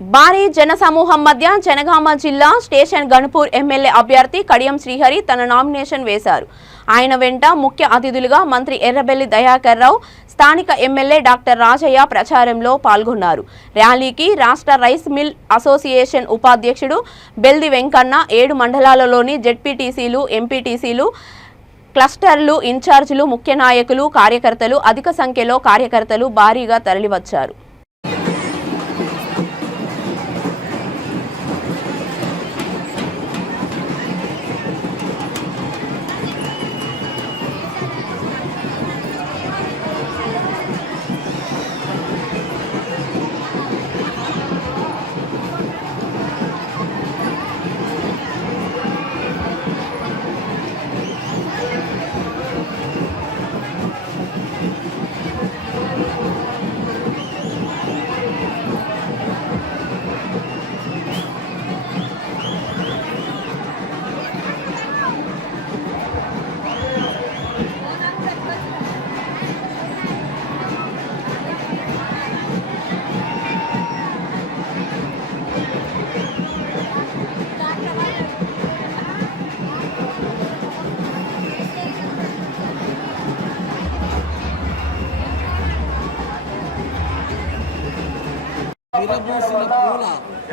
భారీ జనసమూహం మధ్య జనగామ జిల్లా స్టేషన్ గణపూర్ ఎమ్మెల్యే అభ్యర్థి కడియం శ్రీహరి తన నామినేషన్ వేశారు. ఆయన వెంట ముఖ్య అతిథులుగా మంత్రి ఎర్రబెల్లి దయాకర్ రావు, స్థానిక ఎమ్మెల్యే డాక్టర్ రాజయ్య ప్రచారంలో పాల్గొన్నారు. ర్యాలీకి రాష్ట్ర రైస్ మిల్ అసోసియేషన్ ఉపాధ్యక్షుడు బెల్ది వెంకన్న, 7 మండలాలలోని జెడ్పీటీసీలు, ఎంపీటీసీలు, క్లస్టర్లు ఇన్ఛార్జీలు, ముఖ్య నాయకులు, కార్యకర్తలు, అధిక సంఖ్యలో కార్యకర్తలు భారీగా తరలివచ్చారు.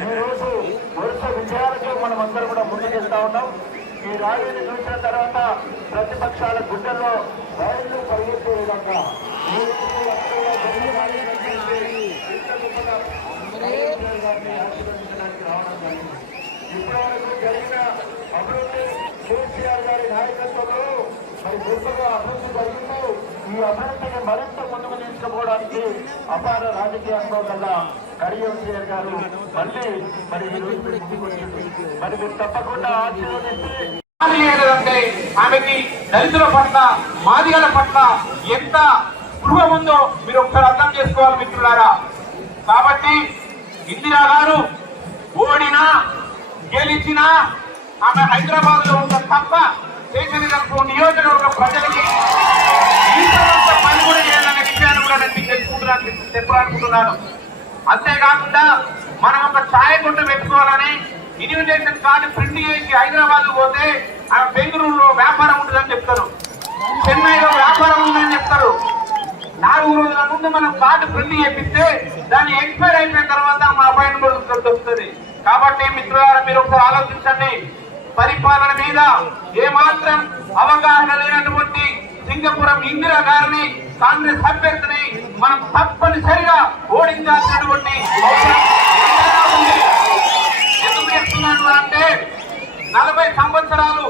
ఈరోజు వరుస విజయాలతో మనం అందరూ కూడా ముందుకెళ్తా ఉన్నాం. ఈ ర్యాలీని చూసిన తర్వాత ప్రతిపక్షాల గుండెల్లో రైళ్లు పరిగెత్తే విధంగా ఇప్పటివరకు జరిగిన అభివృద్ధి కేసీఆర్ గారి నాయకత్వంలో మరి గొప్పగా అభివృద్ధి జరిగిందో ఈ అభివృద్ధిని మరింత ముందుకు తీసుకుపోవడానికి అపార రాజకీయ అనుభవం వల్ల కడియం శ్రీహరి గారు మళ్ళీ మరి మరి మీరు తప్పకుండా ఆశీర్వదించి ఆమెకి దళితుల పట్ల, మాదిగల పట్ల ఎంత స్పృహ ఉందో మీరు ఒకసారి అర్థం చేసుకోవాలి మిత్రులారా. కాబట్టి ఇందిరా గారు ఓడినా గెలిచినా ఆమె హైదరాబాద్ లో ఉన్న తప్ప నియోజకవర్గ ప్రజలకి పని కూడా చేయాలనే విషయాన్ని కూడా నేను చెప్పాలనుకుంటున్నాను. అంతేకాకుండా మనం ఒక ఛాయ్ కొట్టు పెట్టుకోవాలని ఇన్విటేషన్ కార్డు ప్రింట్ చేసి హైదరాబాద్ పోతే ఆమె బెంగళూరులో వ్యాపారం ఉంటుందని చెప్తారు, చెన్నైలో వ్యాపారం ఉందని చెప్తారు. 4 రోజుల ముందు మనం కార్డు ప్రింట్ చేపిస్తే దాన్ని ఎక్స్పైర్ అయిపోయిన తర్వాత మా అపాయింట్మెంట్ వస్తుంది. కాబట్టి మిత్రులారా, మీరు ఒకసారి ఆలోచించండి. పరిపాలన మీద ఏమాత్రం అవగాహన లేనటువంటి సింగపురం ఇందిరా గారిని, కాంగ్రెస్ అభ్యర్థిని మనం తప్పనిసరిగా ఓడించాల్సినటువంటి అవసరం ఉంది. ఎందుకు చెప్తున్నాను అంటే 40 సంవత్సరాలు